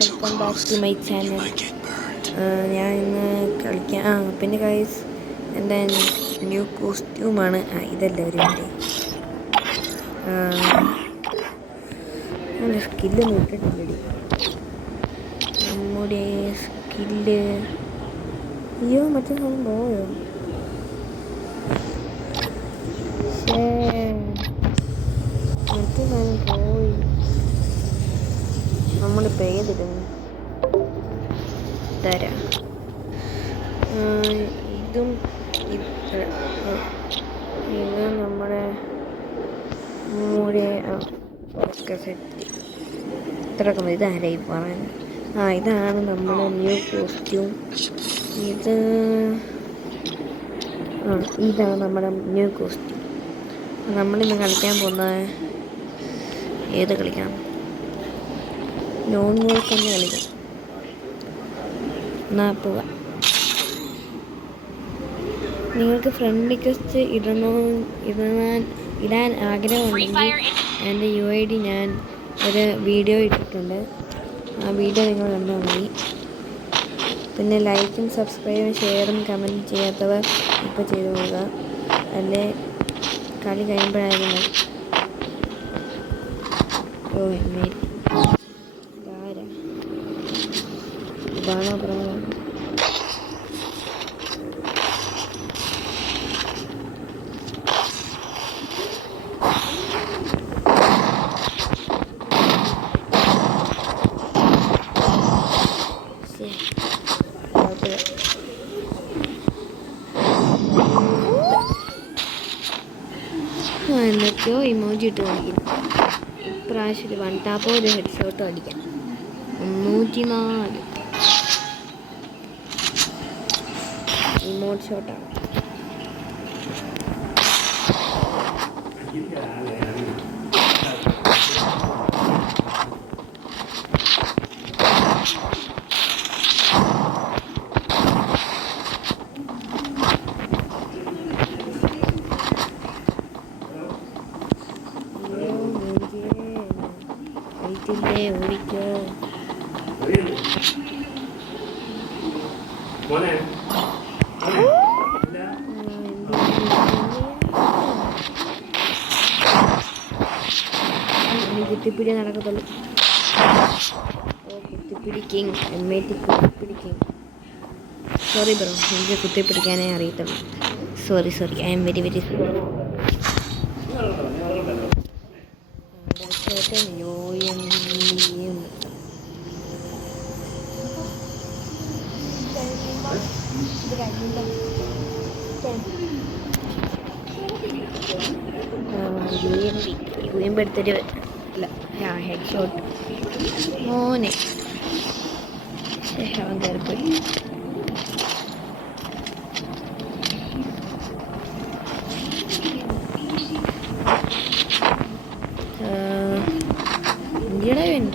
Welcome back to my channel. ഞാൻ ഇന്ന് കളിക്കാൻ പിന്നെ ഗൈസ് എൻ്റെ ന്യൂ കോസ്റ്റ്യൂമാണ്. ഇതല്ല ഒരു എൻ്റെ സ്കില്ലൊന്നും ഇട്ടിട്ടില്ലടി. നമ്മുടെ സ്കില്ല് അയ്യോ മറ്റേ സാധനം പോയോ? മറ്റേ സാധനം പോയി. നമ്മൾ പെയ്തിരുന്നു തരാം. ഇതും ഇത് നമ്മുടെ ഒക്കെ സെറ്റ് ഇത്രയൊക്കെ മതി. ഇതാരായി പറയുന്നത്? ഇതാണ് നമ്മുടെ ന്യൂ കോസ്റ്റ്യൂം. ഇതാണ് നമ്മുടെ ന്യൂ കോസ്റ്റ്യൂം. നമ്മളിന്ന് കളിക്കാൻ പോകുന്നത് ഏത് കളിക്കാം? നോൺ വോക്ക് തന്നെ കളിക്കാം. എന്നാ പോവാം. നിങ്ങൾക്ക് ഫ്രണ്ട് റിക്വസ്റ്റ് ഇടാൻ ആഗ്രഹമുണ്ടെങ്കിൽ എൻ്റെ UID ഞാൻ ഒരു വീഡിയോ ഇട്ടിട്ടുണ്ട്. ആ വീഡിയോ നിങ്ങൾ കണ്ടാൽ മതി. പിന്നെ ലൈക്കും സബ്സ്ക്രൈബും ഷെയറും കമൻറ്റും ചെയ്യാത്തവർ ഇപ്പോൾ ചെയ്തു പോവുക. അല്ലേ കളി കഴിയുമ്പോഴായിരുന്നു. ഇതാണോ പറയാ? എന്തൊക്കെയോ ഇമോജി ഇട്ട് കാണിക്കുന്നു. ഇപ്രാവശ്യം ഒരു 1 ടാപ്പോ ഒരു ഹെഡ്ഷോട്ടോ അടിക്കാം. 304 ഇമോട്ട് ഷോട്ടാണ്. ഓടിക്കോ കുത്തിപ്പിടി നടക്കത്തുള്ളൂ. കുത്തിപ്പിടി കിങ്. കുത്തിപ്പിടി കിങ്. സോറി ബ്രോ, എനിക്ക് കുത്തിപ്പിടിക്കാനേ അറിയത്തുള്ളൂ. Sorry I am very very sorry. എടുത്തിട്ട് ഹെഡ് ഷോട്ട് മോനെ അവൻ കയറിപ്പോയി. ഇന്ത്യയുടെ വേണ്ട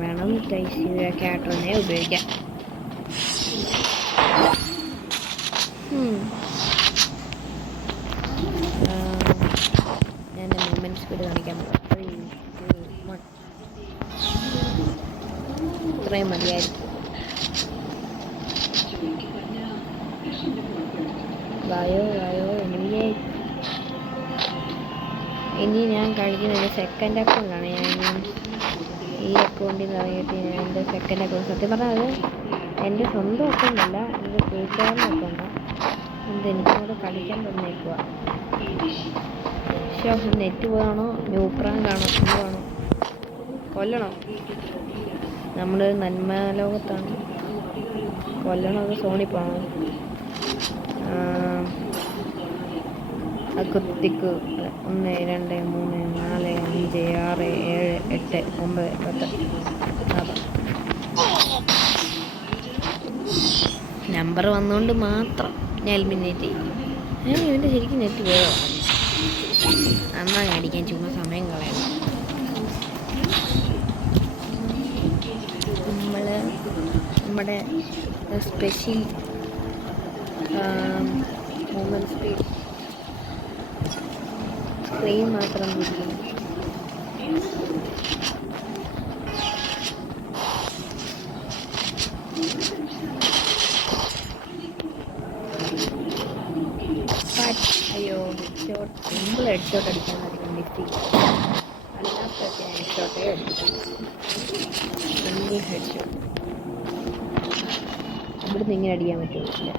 വേണം. ക്യാരക്ടറിനെ ഉപയോഗിക്കാം. ഞാൻ മൂവ്മെൻറ്റ് സ്പീഡ് കാണിക്കാൻ പോകാം. 3, 2, 1 ഇത്രയും മതിയായിരിക്കും. വായോ എനിയെ. ഇനി ഞാൻ കളിക്കുന്നത് സെക്കൻഡ് അക്കൗണ്ടാണ്. ഞാൻ ഈ അക്കൗണ്ടിൽ നിന്ന് ഇറങ്ങിയിട്ട് ഞാൻ എൻ്റെ സെക്കൻഡ് അക്കൗണ്ട്, സത്യം പറഞ്ഞാൽ അത് എൻ്റെ സ്വന്തം അക്കൗണ്ടല്ല, എൻ്റെ കൂട്ടുകാരൻ്റെ അക്കൗണ്ടാണ്. എനിക്കവിടെ കളിക്കാൻ തന്നേക്കുക. പക്ഷേ നെറ്റ് പോകാണോ ന്യൂപ്രാങ്കാണോ എന്തുവാണോ കൊല്ലണം. നമ്മൾ നന്മ ലോകത്താണ്. കൊല്ലണത് സോണിപ്പാണോ? കുത്തിക്ക് 1 2 3 4 5 6 7 8 9 10 നമ്പർ വന്നുകൊണ്ട് മാത്രം ഞാൻ എലിമിനേറ്റ് ചെയ്യും. ഇവൻ്റെ ശരിക്കും നെറ്റ് പോയോ? നന്നായി അടിക്കാൻ ചുമ്മാ സമയം കളയണം. നമ്മൾ നമ്മുടെ സ്പെഷ്യൽ മൂമെൻറ്റ് സ്പീഡ് സ്ക്രീൻ മാത്രം ഇരിക്കുന്നു. അയ്യോ ഹെഡ്ഷോട്ട്, സിമ്പിൾ ഹെഡ്ഷോട്ട് അടിക്കാനായിരിക്കും ഡിഫി, അല്ലാത്തൊക്കെ ഹെഡ്ഷോട്ടേ അടിക്കും. സിമ്പിൾ ഹെഡ്ഷോട്ട് ഇവിടുന്ന് ഇങ്ങനെ അടിക്കാൻ പറ്റില്ല.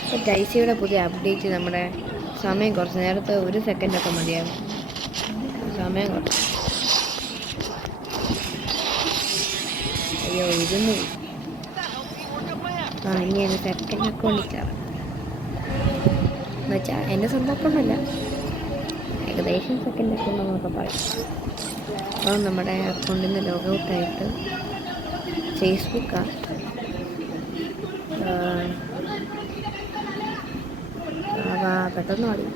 ഇപ്പോൾ ടൈസിയുടെ പുതിയ അപ്ഡേറ്റ് നമ്മുടെ സമയം കുറച്ച്, നേരത്തെ 1 സെക്കൻഡൊക്കെ മതിയാകും, സമയം കുറച്ച്. അയ്യോ ഇരുന്ന് ഇനി എൻ്റെ സെക്കൻഡ് അക്കൗണ്ടിൽ എന്നുവെച്ചാൽ എൻ്റെ സ്വന്തം അക്കൗണ്ടല്ല, ഏകദേശം സെക്കൻഡ് അക്കൗണ്ട് എന്നൊക്കെ പറയും. അപ്പോൾ നമ്മുടെ അക്കൗണ്ടിൽ നിന്ന് ലോഗൗട്ടായിട്ട് ഫേസ്ബുക്കാണ്. പെട്ടെന്ന് മതി.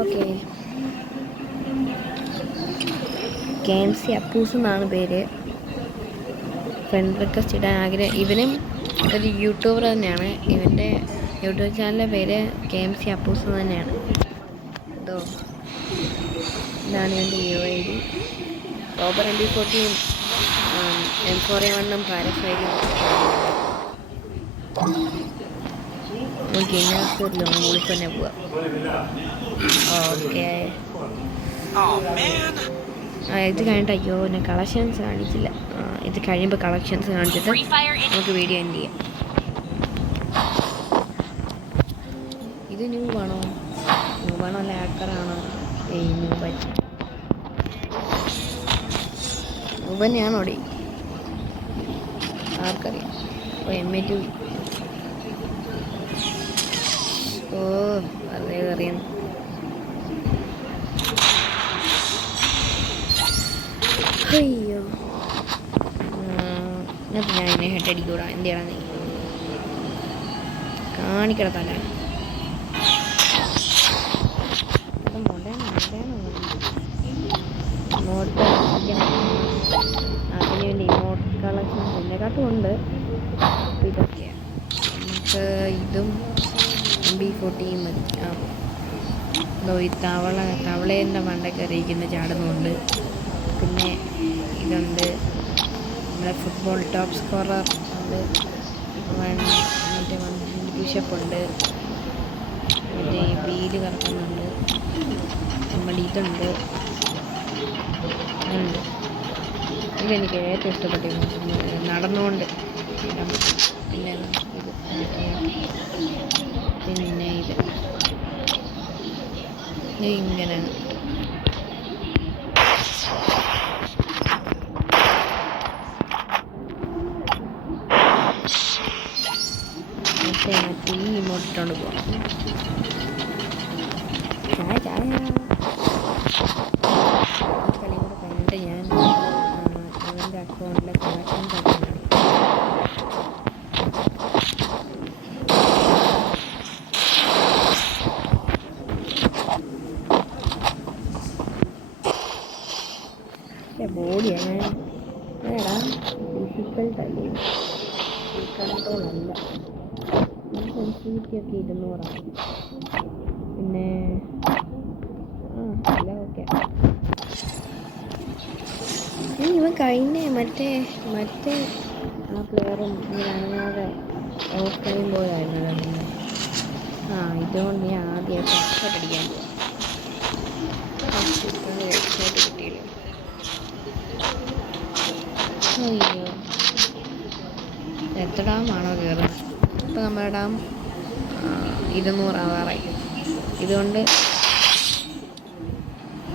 ഓക്കെ, KMC അപ്പൂസ് എന്നാണ് പേര്. ഫ്രണ്ട് റിക്വസ്റ്റ് ഇടാൻ ആഗ്രഹം. ഇവനും ഒരു യൂട്യൂബർ തന്നെയാണ്. ഇവൻ്റെ യൂട്യൂബ് ചാനലിൻ്റെ പേര് KMC അപ്പൂസ് തന്നെയാണ്. ഇതോ ഇതാണ് ഇവൻ്റെ UID. Robber MB40 M4A1 പാരഫൈലും. നമുക്ക് ഇതിനകത്ത് ലോങ് വോളിസ് തന്നെ പോവാം. ഓക്കെ, ഇത് കഴിഞ്ഞിട്ട് അയ്യോ ഞാൻ കളക്ഷൻസ് കാണിച്ചില്ല. ഇത് കഴിയുമ്പോൾ കളക്ഷൻസ് കാണിച്ചിട്ട് നമുക്ക് വീഡിയോ എൻഡ് ചെയ്യാം. ഇത് ന്യൂബാണോ അല്ല ഹാക്കറാണോ? ന്യൂബന്നെയാണോ? ആർക്കറിയാം. MA2 അതേ അറിയാം. അയ്യോ എന്നിട്ട് ഞാൻ എന്നെ ഹെഡ് അടിക്കൂടാ. എന്തിനാണ് നീ കാണിക്കടത്തല്ല? അതിന് വേണ്ടി ഇമോട്ട് കളക്ഷൻസ് എന്നെക്കാട്ടും ഉണ്ട്. ഇതൊക്കെയാണ് നമുക്ക്. ഇതും MB40 മതി. ഈ തവളേൻ്റെ മണ്ടയ്ക്ക് അറിയിക്കുന്ന ചാടുന്നുണ്ട്. പിന്നെ ഇതുണ്ട്, നമ്മുടെ ഫുട്ബോൾ ടോപ്പ് സ്കോറർ ഉണ്ട്, മറ്റേ പുഷപ്പുണ്ട്, മറ്റേ വീല് കറക്കുന്നുണ്ട്, നമ്മുടെ ഇതുണ്ട്. ഇതെനിക്ക് ഏറ്റവും ഇഷ്ടപ്പെട്ടു നടന്നുകൊണ്ട്. പിന്നെ ഇത് ഇങ്ങനെയാണ്. മറ്റേ ഇങ്ങോട്ടിട്ടോണ്ട് പോവാം. ചായ കളി കൂടെ കഴിഞ്ഞിട്ട് ഞാൻ അവൻ്റെ അക്കൗണ്ടിലെ കളക്ഷൻസ് ഒക്കെ ബോഡിയാണ്. ഏടാ ഡിഫിക്കൽട്ടല്ലേ, കൺട്രോളല്ല. സെൻസിറ്റിവിറ്റി ഒക്കെ 200. പിന്നെ എല്ലാം ഓക്കെ. ഇവൻ കഴിഞ്ഞ മറ്റേ ആ പ്ലെയറും ഇങ്ങനെ ഓഫ് കഴിയുമ്പോഴായിരുന്നല്ലോ. പിന്നെ ഇതുകൊണ്ട് ഞാൻ ആദ്യം ഹെഡ്ഷോട്ട് അടിക്കാൻ പോവാം. ഹെഡ്ഷോട്ട് കിട്ടിയില്ല. അയ്യോ എത്ര ഡാമാണോ കയറുന്നത്? ഇപ്പോൾ നമ്മുടെ ഡാം 200 ആവാറായി. ഇതുകൊണ്ട്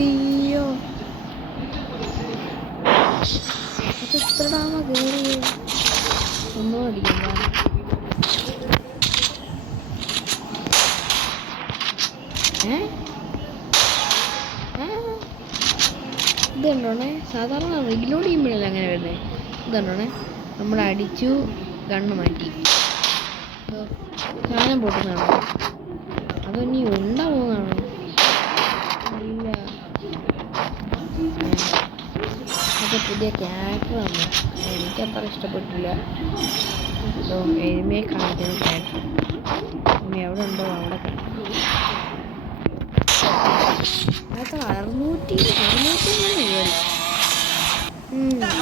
അയ്യോ അത് എത്ര ഡാമാ കയറിയോ? ഒന്നും അടിക്കണ്ട. ഇത് കണ്ടോണേ, സാധാരണ റീലോഡ് ചെയ്യുമ്പോഴല്ലേ അങ്ങനെ വരുന്നത്. ഇത് കണ്ടോണേ, നമ്മൾ അടിച്ചു, ഗണ്ണ് മാറ്റി, സാധനം പൊട്ടുന്നതാണോ? അതോ ഇനി ഉണ്ടാവുന്നതാണോ? ഇല്ല, അത് പുതിയ ക്യാരക്ടർ വന്നു, എനിക്കത്ര ഇഷ്ടപ്പെട്ടില്ല. എരുമയെ കാണിക്കുന്ന ക്യാരക്ടർ എവിടെ ഉണ്ടോ അവിടെ കാണാം. അതൊക്കെ 600 കയറി.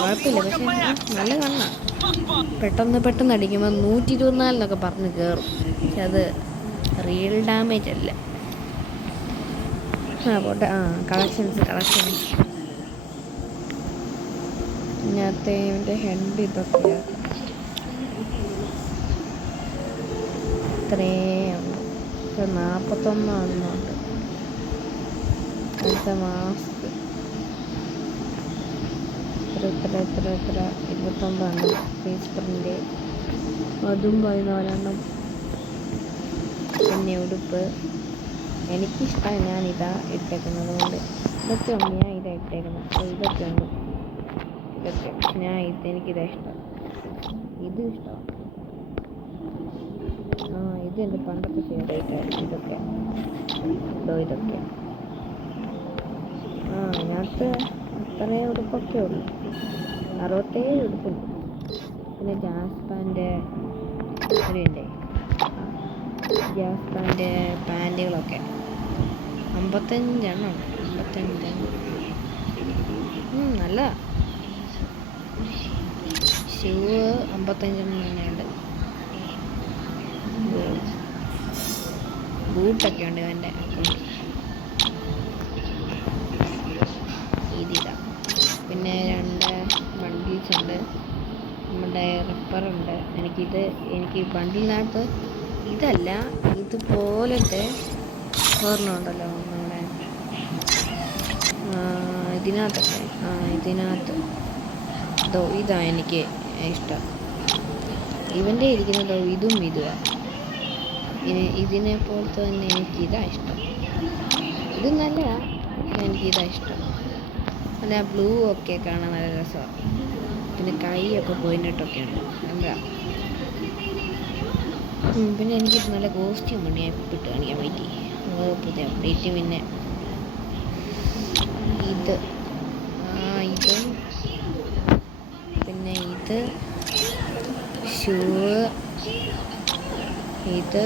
കുഴപ്പമില്ല, പക്ഷെ നല്ല കണ്ണാ. പെട്ടെന്ന് അടിക്കുമ്പോൾ 124 പറഞ്ഞ് കയറും. പക്ഷെ അത് റിയൽ ഡാമേജ് അല്ല. പോട്ടെ. കളക്ഷൻസ് ഇതിനകത്തെ ഇവൻ്റെ ഹെഡ് ഇതൊക്കെയാണ്. ഇത്രയുണ്ട്. 41 അടുത്ത മാസ്ക് എത്ര 29 ഫേസ് പ്രിൻ്റ്, അതും 14. പിന്നെ ഉടുപ്പ് എനിക്കിഷ്ടമാണ്, ഞാനിതാ ഇട്ടേക്കുന്നത് കൊണ്ട് ഇതൊക്കെ ഉണ്ട്. ഞാൻ ഇതാ ഇട്ടേക്കുന്നത്. ഇതൊക്കെ ഉണ്ട്. എനിക്കിതാ ഇഷ്ടം. ഇത് ഇഷ്ടമാണ്. ഇത് എൻ്റെ പണ്ടത്തെ ഫേവറേറ്റായിരുന്നു. ഇതൊക്കെ അതിനകത്ത് അത്രേ ഉടുപ്പൊക്കെ ഉള്ളു. 67 ഉടുപ്പുണ്ട്. പിന്നെ ജാസ്പാൻ്റെ പാൻറ്റുകളൊക്കെ 55 എണ്ണം ഉണ്ട്. 55 നല്ലതാ. ഷൂ 55 തന്നെയുണ്ട്. ബൂട്ടൊക്കെ ഉണ്ട് ഇവൻ്റെ അക്കൗണ്ട്. ഇതിതാ. പിന്നെ 2 ബണ്ടിൽസ് ഉണ്ട്. നമ്മുടെ റിപ്പറുണ്ട്. എനിക്ക് ബണ്ടിലിനകത്ത് ഇതല്ല, ഇതുപോലത്തെ ഒരെണ്ണം ഉണ്ടല്ലോ നമ്മുടെ ഇതിനകത്ത് ഇതാ എനിക്ക് ഇഷ്ടം. ഇവൻ്റെ ഇരിക്കുന്നത് ഇതുമാണ്. ഇതിനെ പോലത്തെ തന്നെ എനിക്കിതാ ഇഷ്ടം. ഇത് നല്ലതാണ്, പക്ഷെ എനിക്കിതാ ഇഷ്ടം. അല്ല, ബ്ലൂ ഒക്കെ കാണാൻ നല്ല രസമാണ്. പിന്നെ കൈയൊക്കെ പോയിട്ടൊക്കെ ഉണ്ട്. എന്താ പിന്നെ എനിക്ക് നല്ല കോസ്റ്റ്യൂം ഉണ്ട്. ഞാൻ ഇട്ട് കാണിക്കാൻ പറ്റി. പുതിയ അപ്ഡേറ്റ്. പിന്നെ ഇതും പിന്നെ ഇത് ഷൂ, ഇത്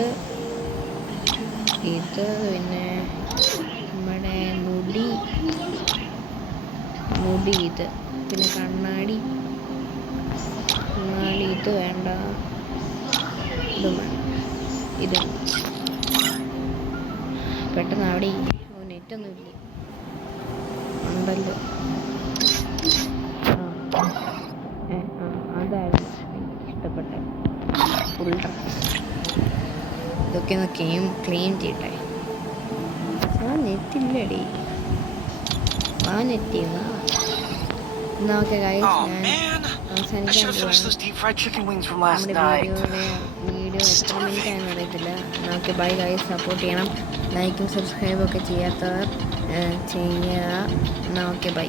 പിന്നെ നമ്മുടെ മുടി ഇത്, പിന്നെ കണ്ണാടി ഇത് വേണ്ട, ഇതും വേണം. ഇത് പെട്ടെന്ന് അവിടെ നെറ്റൊന്നും ഇല്ല ഉണ്ടല്ലോ. അതായിരുന്നു എനിക്ക് ഇഷ്ടപ്പെട്ട ഫുൾ ഡ്രസ്. ഇതൊക്കെ ഒന്ന് ക്ലീൻ ചെയ്യട്ടെ. നെറ്റില്ലടി. നെറ്റ് ചെയ്യുന്ന ഓക്കെ ഗൈസ്, ഞാൻ അവസാനിക്കാൻ പോവാണ്. നമ്മുടെ വീഡിയോ എത്ര മിനിറ്റ് ആയെന്ന് അറിയത്തില്ല. Okay bye guys. സപ്പോർട്ട് ചെയ്യണം. ലൈക്കും സബ്സ്ക്രൈബും ഒക്കെ ചെയ്യാത്തവർ ചെയ്യുക. Okay bye.